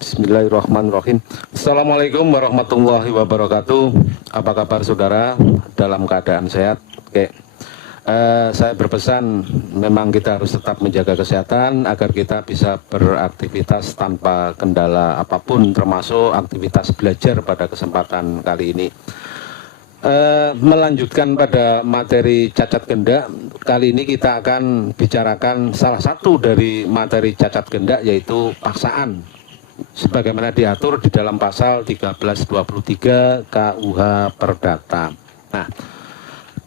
Bismillahirrahmanirrahim. Assalamualaikum warahmatullahi wabarakatuh. Apa kabar saudara? Dalam keadaan sehat? Oke. Saya berpesan memang kita harus tetap menjaga kesehatan agar kita bisa beraktivitas tanpa kendala apapun, termasuk aktivitas belajar pada kesempatan kali ini. Melanjutkan pada materi cacat gendak, kali ini kita akan bicarakan salah satu dari materi cacat gendak, yaitu paksaan, sebagaimana diatur di dalam pasal 1323 KUH Perdata. Nah,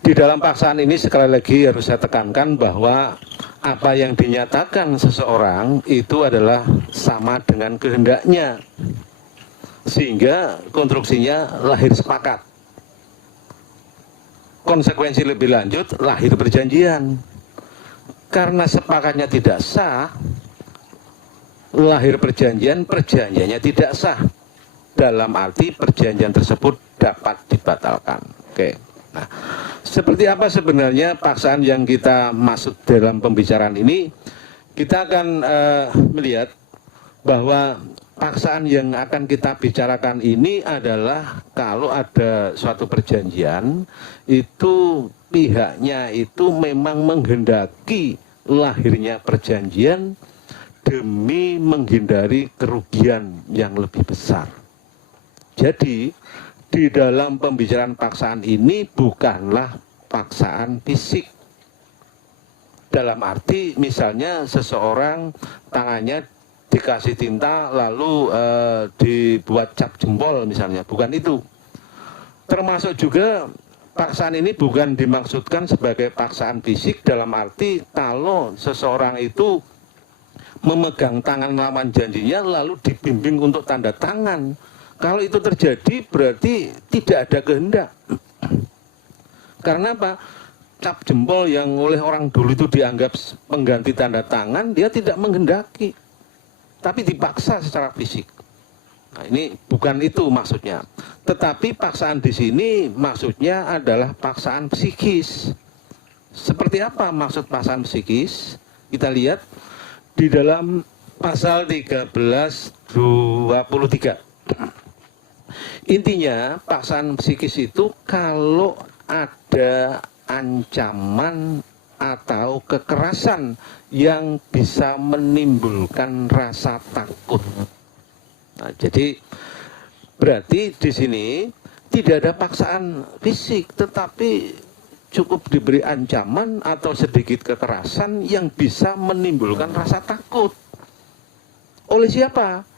di dalam paksaan ini sekali lagi harus saya tekankan bahwa apa yang dinyatakan seseorang itu adalah sama dengan kehendaknya, sehingga konstruksinya lahir sepakat. Konsekuensi lebih lanjut, lahir perjanjian. Karena sepakatnya tidak sah, lahir perjanjian, perjanjiannya tidak sah. Dalam arti perjanjian tersebut dapat dibatalkan. Oke. Nah, seperti apa sebenarnya paksaan yang kita maksud dalam pembicaraan ini? Kita akan melihat bahwa paksaan yang akan kita bicarakan ini adalah kalau ada suatu perjanjian, itu pihaknya itu memang menghendaki lahirnya perjanjian demi menghindari kerugian yang lebih besar. Jadi di dalam pembicaraan paksaan ini bukanlah paksaan fisik. Dalam arti misalnya seseorang tangannya dikasih tinta lalu dibuat cap jempol misalnya, bukan itu. Termasuk juga paksaan ini bukan dimaksudkan sebagai paksaan fisik dalam arti kalau seseorang itu memegang tangan lawan janjinya lalu dibimbing untuk tanda tangan. Kalau itu terjadi berarti tidak ada kehendak. Karena apa? Cap jempol yang oleh orang dulu itu dianggap pengganti tanda tangan, dia tidak menghendaki, tapi dipaksa secara fisik. Nah, ini bukan itu maksudnya. Tetapi paksaan di sini maksudnya adalah paksaan psikis. Seperti apa maksud paksaan psikis? Kita lihat di dalam pasal 1323. Intinya paksaan psikis itu kalau ada ancaman atau kekerasan yang bisa menimbulkan rasa takut. Nah, jadi berarti di sini tidak ada paksaan fisik, tetapi cukup diberi ancaman atau sedikit kekerasan yang bisa menimbulkan rasa takut. Oleh siapa?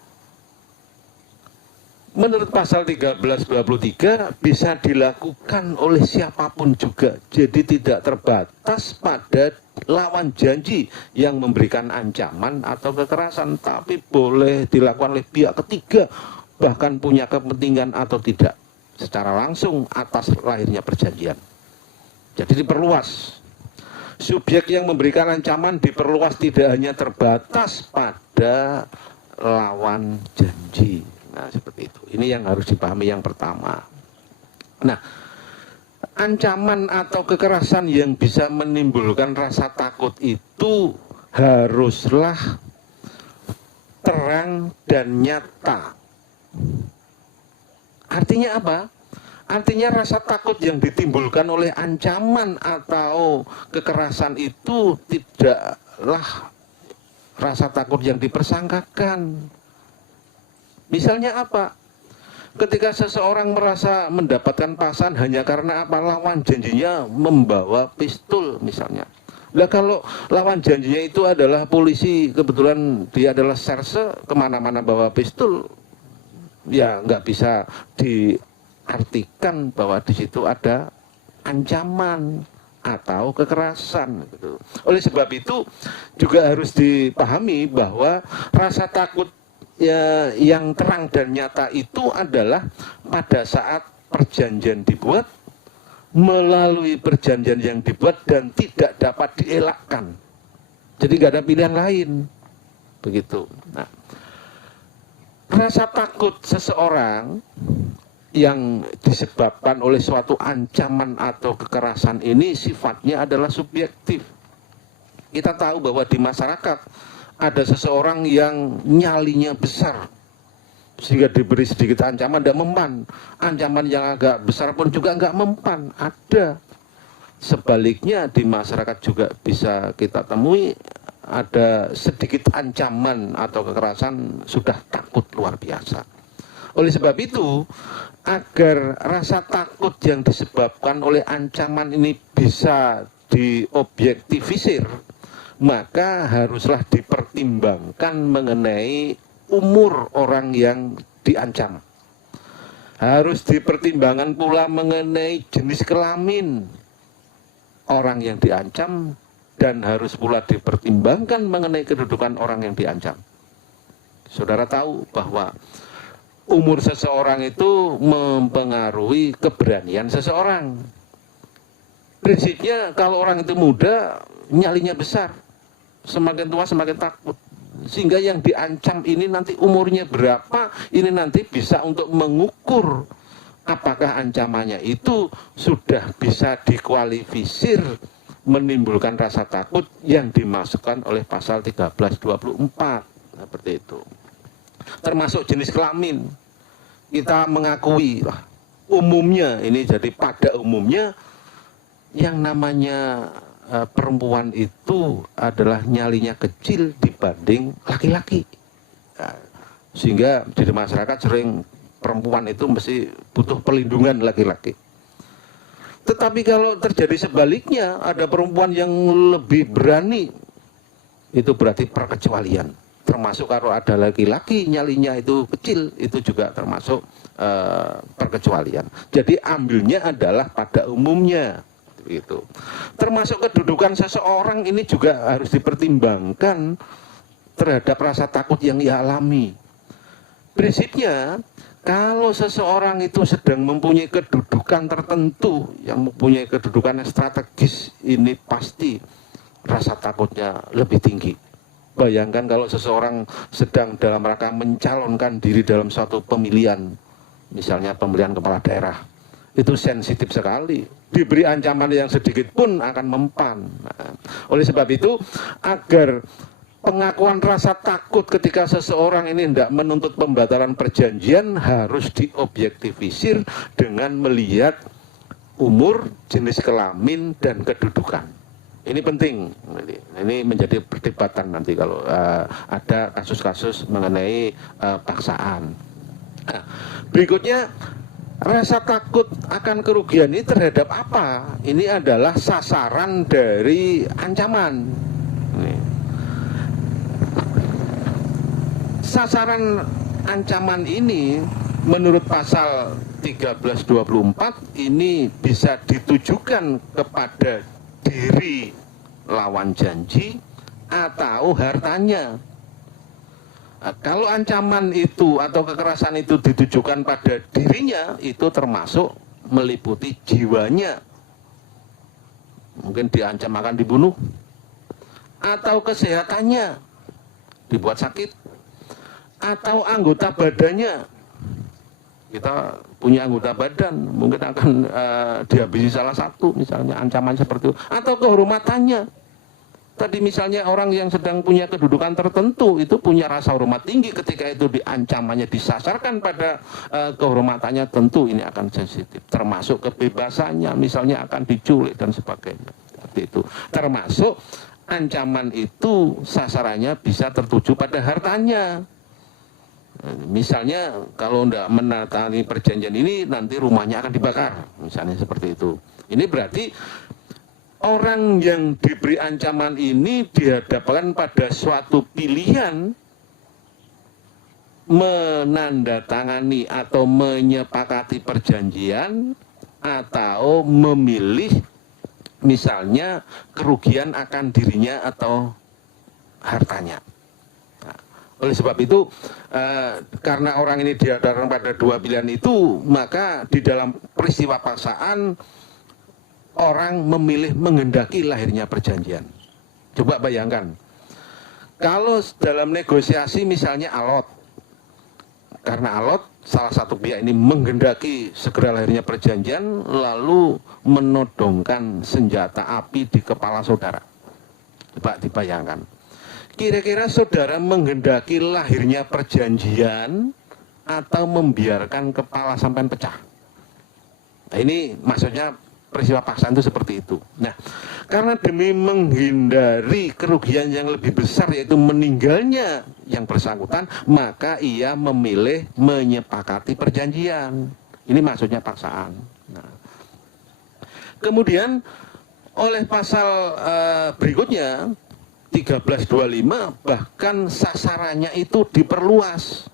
Menurut pasal 1323 bisa dilakukan oleh siapapun juga. Jadi tidak terbatas pada lawan janji yang memberikan ancaman atau kekerasan, tapi boleh dilakukan oleh pihak ketiga, bahkan punya kepentingan atau tidak secara langsung atas lahirnya perjanjian. Jadi diperluas. Subjek yang memberikan ancaman diperluas, tidak hanya terbatas pada lawan janji. Nah, seperti itu. Ini yang harus dipahami yang pertama. Nah, ancaman atau kekerasan yang bisa menimbulkan rasa takut itu haruslah terang dan nyata. Artinya apa? Artinya rasa takut yang ditimbulkan oleh ancaman atau kekerasan itu tidaklah rasa takut yang dipersangkakan. Misalnya apa? Ketika seseorang merasa mendapatkan paksaan hanya karena apa? Lawan janjinya membawa pistol misalnya. Nah, kalau lawan janjinya itu adalah polisi, kebetulan dia adalah serse, kemana-mana bawa pistol, ya nggak bisa diartikan bahwa di situ ada ancaman atau kekerasan gitu. Oleh sebab itu juga harus dipahami bahwa rasa takut ya, yang terang dan nyata itu adalah pada saat perjanjian dibuat, melalui perjanjian yang dibuat dan tidak dapat dielakkan. Jadi nggak ada pilihan lain, begitu. Nah, rasa takut seseorang yang disebabkan oleh suatu ancaman atau kekerasan ini sifatnya adalah subjektif. Kita tahu bahwa di masyarakat ada seseorang yang nyalinya besar, sehingga diberi sedikit ancaman tidak mempan. Ancaman yang agak besar pun juga nggak mempan. Ada. Sebaliknya di masyarakat juga bisa kita temui ada sedikit ancaman atau kekerasan sudah takut luar biasa. Oleh sebab itu, agar rasa takut yang disebabkan oleh ancaman ini bisa diobjektifisir, maka haruslah dipertimbangkan mengenai umur orang yang diancam. Harus dipertimbangkan pula mengenai jenis kelamin orang yang diancam, dan harus pula dipertimbangkan mengenai kedudukan orang yang diancam. Saudara tahu bahwa umur seseorang itu mempengaruhi keberanian seseorang. Prinsipnya kalau orang itu muda, nyalinya besar. Semakin tua semakin takut. Sehingga yang diancam ini nanti umurnya berapa, ini nanti bisa untuk mengukur apakah ancamannya itu sudah bisa dikualifisir menimbulkan rasa takut yang dimasukkan oleh pasal 1324. Seperti itu. Termasuk jenis kelamin. Kita mengakui lah, umumnya ini jadi pada umumnya yang namanya perempuan itu adalah nyalinya kecil dibanding laki-laki. Nah, sehingga di masyarakat sering perempuan itu mesti butuh perlindungan laki-laki. Tetapi kalau terjadi sebaliknya, ada perempuan yang lebih berani, itu berarti perkecualian. Termasuk kalau ada laki-laki nyalinya itu kecil, itu juga termasuk perkecualian. Jadi ambilnya adalah pada umumnya. Gitu. Termasuk kedudukan seseorang ini juga harus dipertimbangkan terhadap rasa takut yang ia alami. Prinsipnya, kalau seseorang itu sedang mempunyai kedudukan tertentu, yang mempunyai kedudukan yang strategis, ini pasti rasa takutnya lebih tinggi. Bayangkan kalau seseorang sedang dalam rangka mencalonkan diri dalam suatu pemilihan, misalnya pemilihan kepala daerah, itu sensitif sekali. Diberi ancaman yang sedikit pun akan mempan. Nah, oleh sebab itu, agar pengakuan rasa takut ketika seseorang ini tidak menuntut pembatalan perjanjian harus diobjektifisir dengan melihat umur, jenis kelamin, dan kedudukan. Ini penting. Ini menjadi perdebatan nanti kalau ada kasus-kasus mengenai paksaan. Nah, berikutnya, rasa takut akan kerugian ini terhadap apa? Ini adalah sasaran dari ancaman. Sasaran ancaman ini menurut pasal 1324 ini bisa ditujukan kepada diri lawan janji atau hartanya. Nah, kalau ancaman itu atau kekerasan itu ditujukan pada dirinya, itu termasuk meliputi jiwanya. Mungkin diancam akan dibunuh, atau kesehatannya dibuat sakit, atau anggota badannya. Kita punya anggota badan, mungkin akan dihabisi salah satu, misalnya ancaman seperti itu, atau kehormatannya. Tadi misalnya orang yang sedang punya kedudukan tertentu itu punya rasa hormat tinggi, ketika itu diancamannya disasarkan pada kehormatannya, tentu ini akan sensitif. Termasuk kebebasannya, misalnya akan diculik dan sebagainya. Seperti itu. Termasuk ancaman itu sasarannya bisa tertuju pada hartanya. Misalnya kalau tidak menandatangani perjanjian ini nanti rumahnya akan dibakar, misalnya seperti itu. Ini berarti orang yang diberi ancaman ini dihadapkan pada suatu pilihan menandatangani atau menyepakati perjanjian atau memilih misalnya kerugian akan dirinya atau hartanya. Oleh sebab itu, karena orang ini dihadapkan pada dua pilihan itu, maka di dalam peristiwa paksaan, orang memilih menghendaki lahirnya perjanjian. Coba bayangkan, kalau dalam negosiasi misalnya alot, karena alot, salah satu pihak ini menghendaki segera lahirnya perjanjian, lalu menodongkan senjata api di kepala saudara. Coba dibayangkan. Kira-kira saudara menghendaki lahirnya perjanjian atau membiarkan kepala sampai pecah. Nah, ini maksudnya peristiwa paksaan itu seperti itu. Nah, karena demi menghindari kerugian yang lebih besar yaitu meninggalnya yang bersangkutan, maka ia memilih menyepakati perjanjian. Ini maksudnya paksaan. Nah, kemudian oleh pasal berikutnya 1325 bahkan sasarannya itu diperluas.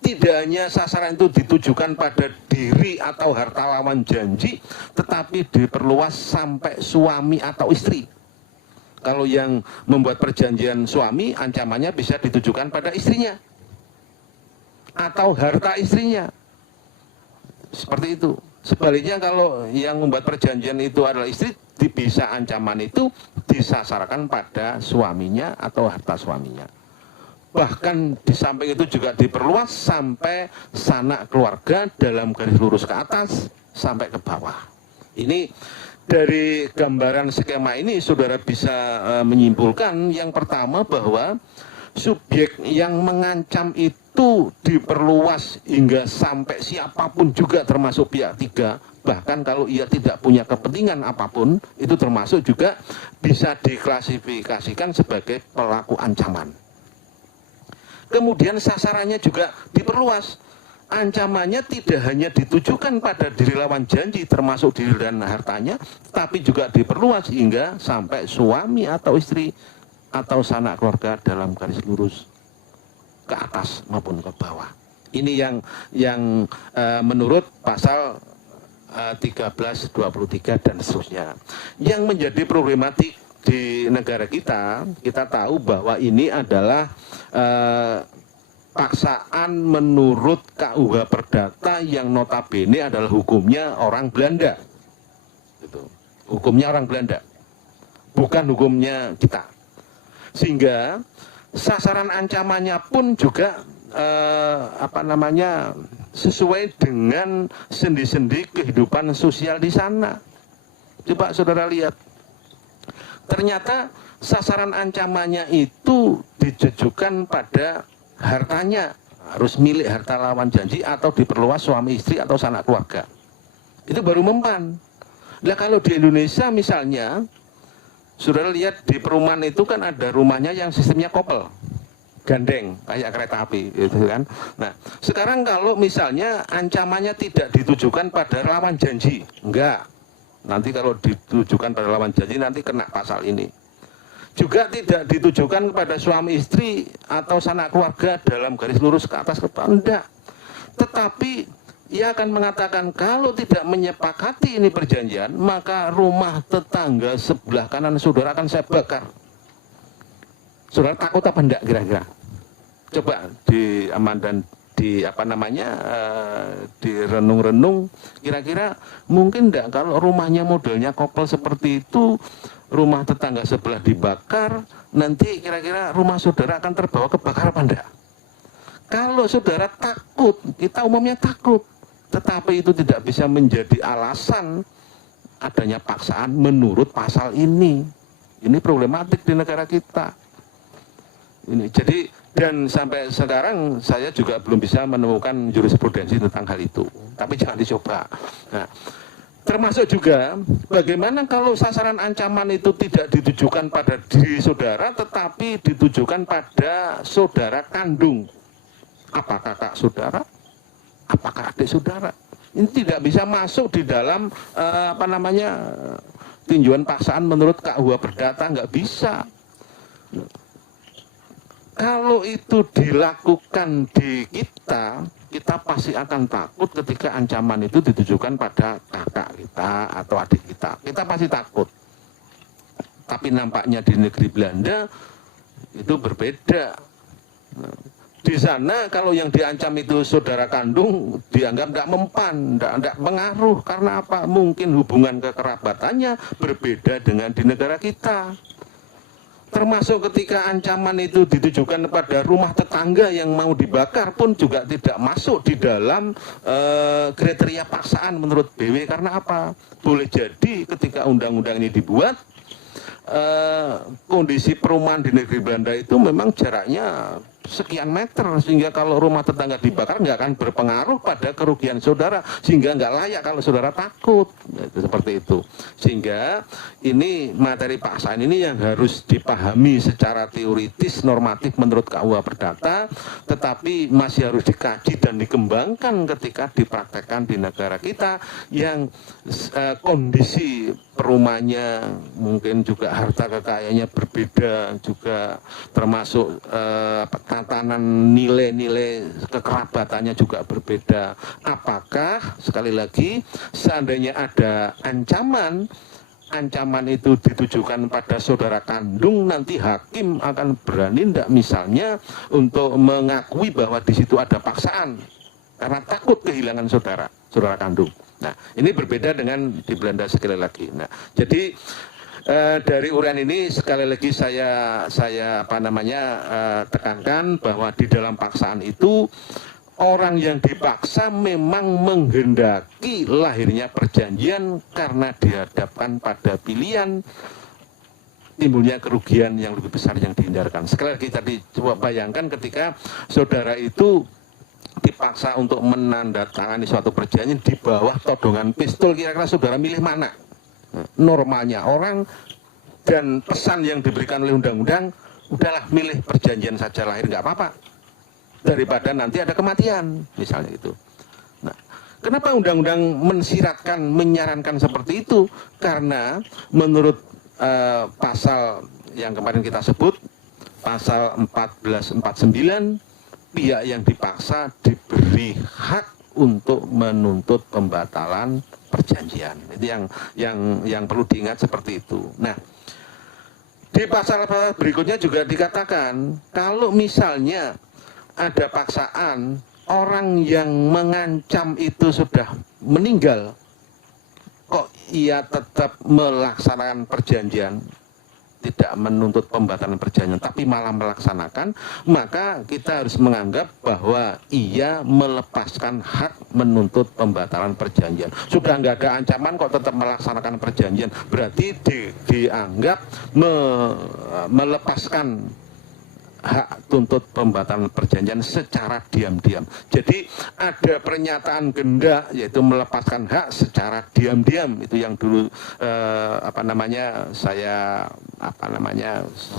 Tidak hanya sasaran itu ditujukan pada diri atau harta lawan janji, tetapi diperluas sampai suami atau istri. Kalau yang membuat perjanjian suami, ancamannya bisa ditujukan pada istrinya atau harta istrinya. Seperti itu. Sebaliknya kalau yang membuat perjanjian itu adalah istri, bisa ancaman itu disasarkan pada suaminya atau harta suaminya. Bahkan di samping itu juga diperluas sampai sanak keluarga dalam garis lurus ke atas sampai ke bawah. Ini dari gambaran skema ini saudara bisa menyimpulkan yang pertama bahwa subjek yang mengancam itu diperluas hingga sampai siapapun juga termasuk pihak tiga. Bahkan kalau ia tidak punya kepentingan apapun, itu termasuk juga bisa diklasifikasikan sebagai pelaku ancaman. Kemudian sasarannya juga diperluas. Ancamannya tidak hanya ditujukan pada diri lawan janji termasuk diri dan hartanya, tapi juga diperluas hingga sampai suami atau istri atau sanak keluarga dalam garis lurus ke atas maupun ke bawah. Ini yang menurut pasal 1323 dan seterusnya. Yang menjadi problematik di negara kita tahu bahwa ini adalah paksaan menurut KUH Perdata yang notabene adalah hukumnya orang Belanda. Gitu. Hukumnya orang Belanda, bukan hukumnya kita. Sehingga sasaran ancamannya pun juga sesuai dengan sendi-sendi kehidupan sosial di sana. Coba saudara lihat. Ternyata sasaran ancamannya itu ditujukan pada hartanya, harus milik harta lawan janji atau diperluas suami istri atau sanak keluarga. Itu baru mempan. Nah kalau di Indonesia misalnya, saudara lihat di perumahan itu kan ada rumahnya yang sistemnya kopel, gandeng kayak kereta api, gitu kan. Nah sekarang kalau misalnya ancamannya tidak ditujukan pada lawan janji, enggak. Nanti kalau ditujukan pada lawan janji nanti kena pasal ini. Juga tidak ditujukan kepada suami istri atau sanak keluarga dalam garis lurus ke atas ke bawah, enggak. Tetapi ia akan mengatakan kalau tidak menyepakati ini perjanjian, maka rumah tetangga sebelah kanan saudara akan saya bakar. Saudara takut apa enggak kira-kira? Coba diamankan direnung-renung, kira-kira mungkin enggak kalau rumahnya modelnya kopel seperti itu, rumah tetangga sebelah dibakar, nanti kira-kira rumah saudara akan terbawa kebakar apa enggak? Kalau saudara takut, kita umumnya takut, tetapi itu tidak bisa menjadi alasan adanya paksaan menurut pasal ini. Ini problematik di negara kita. Ini jadi. Dan sampai sekarang saya juga belum bisa menemukan jurisprudensi tentang hal itu. Tapi jangan dicoba. Nah, termasuk juga bagaimana kalau sasaran ancaman itu tidak ditujukan pada diri saudara, tetapi ditujukan pada saudara kandung. Apakah kakak saudara? Apakah adik saudara? Ini tidak bisa masuk di dalam tinjauan paksaan menurut KUH Perdata, nggak bisa. Kalau itu dilakukan di kita pasti akan takut ketika ancaman itu ditujukan pada kakak kita atau adik kita. Kita pasti takut. Tapi nampaknya di negeri Belanda itu berbeda. Di sana kalau yang diancam itu saudara kandung dianggap tidak mempan, tidak pengaruh. Karena apa? Mungkin hubungan kekerabatannya berbeda dengan di negara kita. Termasuk ketika ancaman itu ditujukan kepada rumah tetangga yang mau dibakar pun juga tidak masuk di dalam kriteria paksaan menurut BW. Karena apa? Boleh jadi ketika undang-undang ini dibuat, kondisi perumahan di negeri Belanda itu memang jaraknya sekian meter, sehingga kalau rumah tetangga dibakar nggak akan berpengaruh pada kerugian saudara, sehingga nggak layak kalau saudara takut. Seperti itu. Sehingga ini materi paksaan ini yang harus dipahami secara teoritis normatif menurut KUH Perdata, tetapi masih harus dikaji dan dikembangkan ketika dipraktekkan di negara kita yang kondisi perumahnya, mungkin juga harta kekayaannya berbeda, juga termasuk tatanan nilai-nilai kekerabatannya juga berbeda. Apakah sekali lagi seandainya ada ancaman itu ditujukan pada saudara kandung, nanti hakim akan berani tidak misalnya untuk mengakui bahwa di situ ada paksaan karena takut kehilangan saudara kandung. Nah, ini berbeda dengan di Belanda sekali lagi. Nah, jadi dari uraian ini sekali lagi saya tekankan bahwa di dalam paksaan itu orang yang dipaksa memang menghendaki lahirnya perjanjian karena dihadapkan pada pilihan timbulnya kerugian yang lebih besar yang dihindarkan. Sekali lagi tadi coba bayangkan ketika saudara itu dipaksa untuk menandatangani suatu perjanjian di bawah todongan pistol, kira-kira saudara milih mana? Normalnya orang dan pesan yang diberikan oleh undang-undang, udahlah milih perjanjian saja, lahir nggak apa-apa, daripada nanti ada kematian misalnya itu. Nah, kenapa undang-undang menyarankan seperti itu? Karena menurut pasal yang kemarin kita sebut, pasal 1449, pihak yang dipaksa diberi hak untuk menuntut pembatalan perjanjian. Itu yang perlu diingat seperti itu. Nah, di pasal berikutnya juga dikatakan kalau misalnya ada paksaan, orang yang mengancam itu sudah meninggal, kok ia tetap melaksanakan perjanjian, tidak menuntut pembatalan perjanjian, tapi malah melaksanakan, maka kita harus menganggap bahwa ia melepaskan hak menuntut pembatalan perjanjian. Sudah nggak ada ancaman kok tetap melaksanakan perjanjian, berarti dianggap melepaskan hak tuntut pembatalan perjanjian secara diam-diam. Jadi ada pernyataan gendak, yaitu melepaskan hak secara diam-diam. Itu yang dulu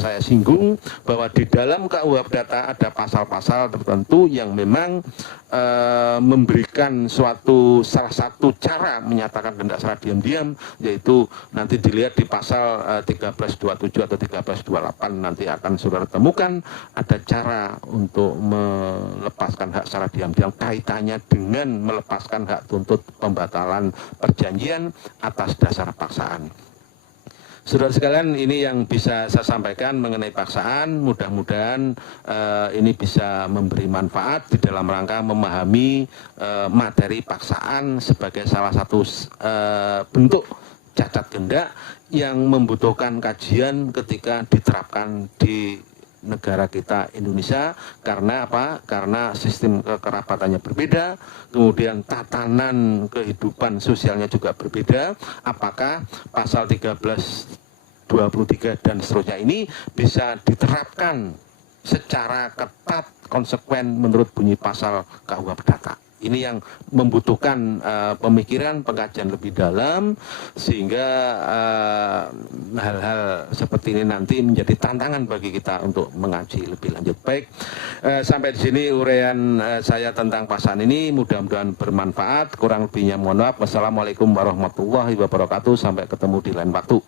saya singgung, bahwa di dalam KUH Perdata ada pasal-pasal tertentu yang memang memberikan salah satu cara menyatakan gendak secara diam-diam, yaitu nanti dilihat di pasal 1327 atau 1328 nanti akan saudara temukan ada cara untuk melepaskan hak secara diam-diam kaitannya dengan melepaskan hak tuntut pembatalan perjanjian atas dasar paksaan. Saudara sekalian, ini yang bisa saya sampaikan mengenai paksaan. Mudah-mudahan ini bisa memberi manfaat di dalam rangka memahami materi paksaan sebagai salah satu bentuk cacat gendak yang membutuhkan kajian ketika diterapkan di negara kita Indonesia. Karena apa? Karena sistem kekerabatannya berbeda, kemudian tatanan kehidupan sosialnya juga berbeda. Apakah pasal 1323 dan seterusnya ini bisa diterapkan secara ketat, konsekuen menurut bunyi pasal KUH Perdata? Ini yang membutuhkan pemikiran, pengkajian lebih dalam, sehingga hal-hal seperti ini nanti menjadi tantangan bagi kita untuk mengaji lebih lanjut. Baik, sampai di sini uraian saya tentang paksaan ini, mudah-mudahan bermanfaat. Kurang lebihnya mohon maaf. Wassalamualaikum warahmatullahi wabarakatuh. Sampai ketemu di lain waktu.